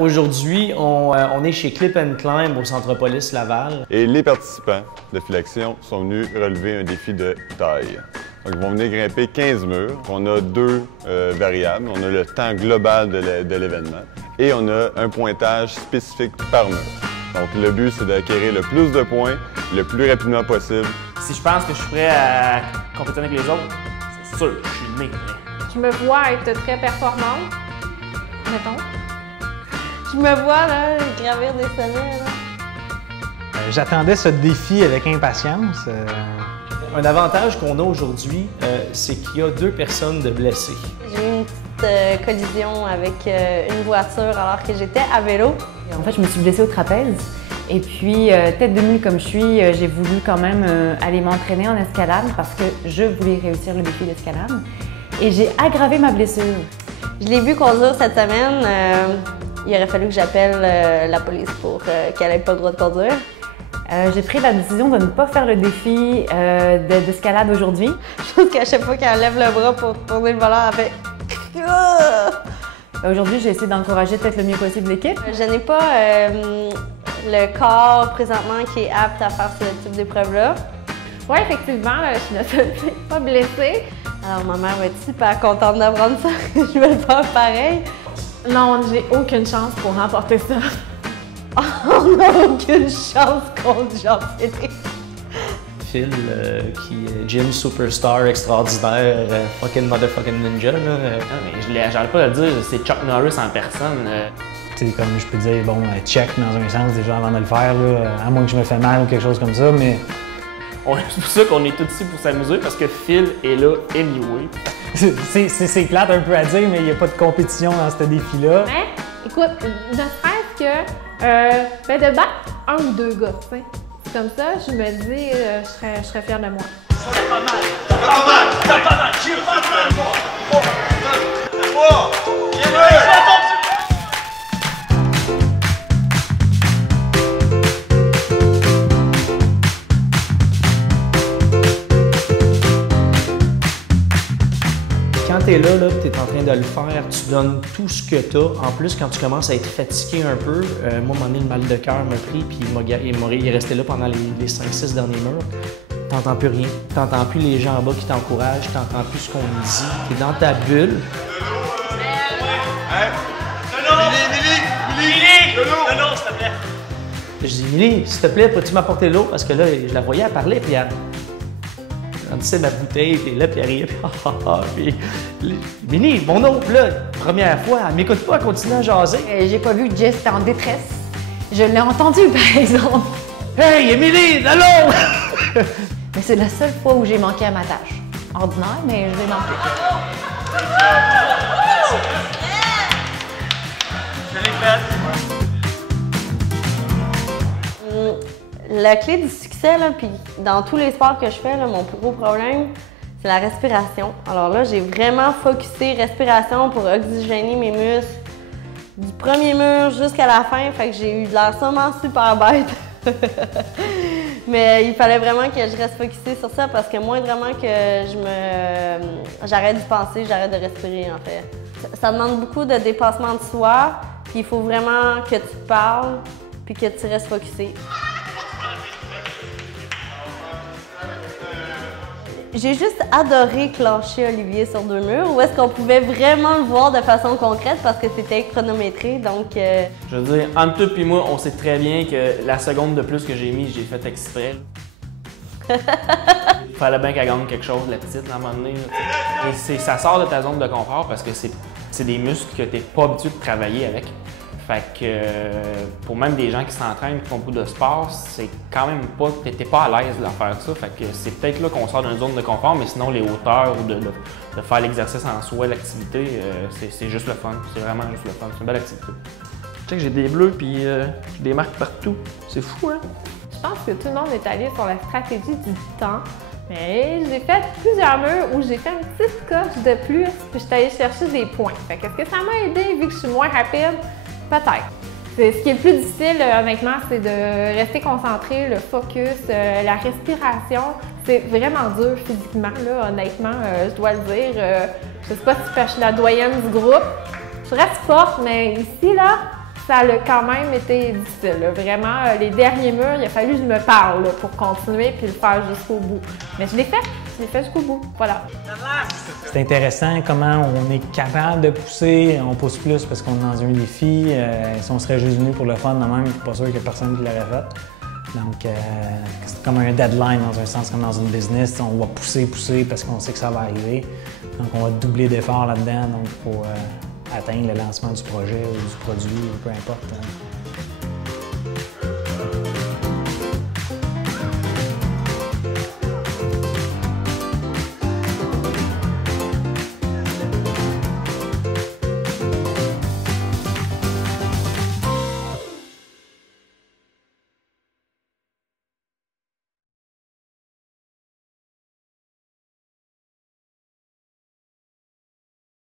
Aujourd'hui, on est chez Clip & Climb au Centropolis Laval. Et les participants de Filaction sont venus relever un défi de taille. Donc, ils vont venir grimper 15 murs. On a deux variables. On a le temps global de l'événement et on a un pointage spécifique par mur. Donc, le but, c'est d'acquérir le plus de points le plus rapidement possible. Si je pense que je suis prêt à compétitionner avec les autres, c'est sûr, je suis né prêt. Je me vois être très performante, mettons. Je me vois là, gravir des sommets. J'attendais ce défi avec impatience. Un avantage qu'on a aujourd'hui, c'est qu'il y a 2 personnes de blessées. J'ai eu une petite collision avec une voiture alors que j'étais à vélo. En fait, je me suis blessée au trapèze. Et puis, tête de mule comme je suis, j'ai voulu quand même aller m'entraîner en escalade parce que je voulais réussir le défi d'escalade. Et j'ai aggravé ma blessure. Je l'ai vu conduire cette semaine. Il aurait fallu que j'appelle la police pour qu'elle n'ait pas le droit de conduire. J'ai pris la décision de ne pas faire le défi d'escalade aujourd'hui. Je trouve qu'à chaque fois qu'elle lève le bras pour tourner le volant, elle fait... Aujourd'hui, j'ai essayé d'encourager peut-être le mieux possible l'équipe. Je n'ai pas le corps présentement qui est apte à faire ce type d'épreuve-là. Oui, effectivement, je ne suis pas blessée. Alors ma mère va être super contente d'apprendre ça. Je vais le faire pareil. Non, j'ai aucune chance pour remporter ça. On n'a aucune chance contre Jean-Philippe. Phil, qui est gym superstar extraordinaire, fucking motherfucking ninja. Là, Mais j'arrête pas de le dire, c'est Chuck Norris en personne. Tu sais, comme je peux dire, bon, check dans un sens déjà avant de le faire, là, à moins que je me fais mal ou quelque chose comme ça, mais... C'est pour ça qu'on est tous ici pour s'amuser, parce que Phil est là anyway. C'est plate un peu à dire, mais il n'y a pas de compétition dans ce défi-là. Mais, écoute, ne serait-ce que de battre 1 ou 2 gars, tu sais. C'est comme ça, je me dis, je serais fière de moi. T'as pas mal! J'ai pas mal! Quand tu es là, tu es en train de le faire, tu donnes tout ce que tu as. En plus, quand tu commences à être fatigué un peu, moi, à un moment donné, le mal de cœur m'a pris, puis il est resté là pendant les 5-6 derniers murs. T'entends plus rien. T'entends plus les gens en bas qui t'encouragent, t'entends plus ce qu'on dit. T'es dans ta bulle. Non, s'il te plaît! Je dis, Émilie, s'il te plaît, peux-tu m'apporter l'eau? Parce que là, je la voyais, elle parlait, puis elle grandissait ma bouteille, puis là, puis elle riait, puis Émilie, mon eau, puis là, première fois, elle m'écoute pas, elle continue à jaser. J'ai pas vu que Jess était en détresse. Je l'ai entendu, par exemple. Hey, Émilie, de l'eau! Mais c'est la seule fois où j'ai manqué à ma tâche. Ordinaire, mais je l'ai manqué. Je l'ai faite! La clé du succès, là, puis dans tous les sports que je fais, là, mon plus gros problème, c'est la respiration. Alors là, j'ai vraiment focusé respiration pour oxygéner mes muscles du premier mur jusqu'à la fin, fait que j'ai eu de l'air sûrement super bête. Mais il fallait vraiment que je reste focusée sur ça parce que moindrement que j'arrête d'y penser, j'arrête de respirer en fait. Ça demande beaucoup de dépassement de soi, puis il faut vraiment que tu te parles, puis que tu restes focusé. J'ai juste adoré clencher Olivier sur 2 murs, où est-ce qu'on pouvait vraiment le voir de façon concrète parce que c'était chronométré, donc... Je veux dire, entre toi et moi, on sait très bien que la seconde de plus que j'ai mis, j'ai fait exprès. Il fallait bien qu'elle gagne quelque chose, la petite, à un moment donné. Là, et ça sort de ta zone de confort parce que c'est des muscles que tu n'es pas habitué de travailler avec. Fait que pour même des gens qui s'entraînent, qui font beaucoup de sport, c'est quand même pas, t'es pas à l'aise de faire ça. Fait que c'est peut-être là qu'on sort d'une zone de confort, mais sinon les hauteurs ou de faire l'exercice en soi, l'activité, c'est juste le fun. C'est vraiment juste le fun. C'est une belle activité. Tu sais que j'ai des bleus puis j'ai des marques partout. C'est fou, hein? Je pense que tout le monde est allé sur la stratégie du temps. Mais j'ai fait plusieurs murs où j'ai fait une petite coche de plus, puis je suis allée chercher des points. Fait que est-ce que ça m'a aidé vu que je suis moins rapide? Peut-être. Ce qui est le plus difficile, honnêtement, c'est de rester concentré, le focus, la respiration. C'est vraiment dur physiquement, là, honnêtement, je dois le dire. Je sais pas si je suis la doyenne du groupe, je reste forte, mais ici, là, ça a quand même été difficile. Là. Vraiment, les derniers murs, il a fallu que je me parle là, pour continuer puis le faire jusqu'au bout. Mais je l'ai fait jusqu'au bout. Voilà. C'est intéressant comment on est capable de pousser. On pousse plus parce qu'on est dans un défi. Si on serait juste venu pour le fun, de même, je suis pas sûr qu'il y a personne qui l'aurait fait. Donc, c'est comme un deadline dans un sens, comme dans une business. On va pousser parce qu'on sait que ça va arriver. Donc, on va doubler d'efforts là-dedans pour atteindre le lancement du projet ou du produit, ou peu importe.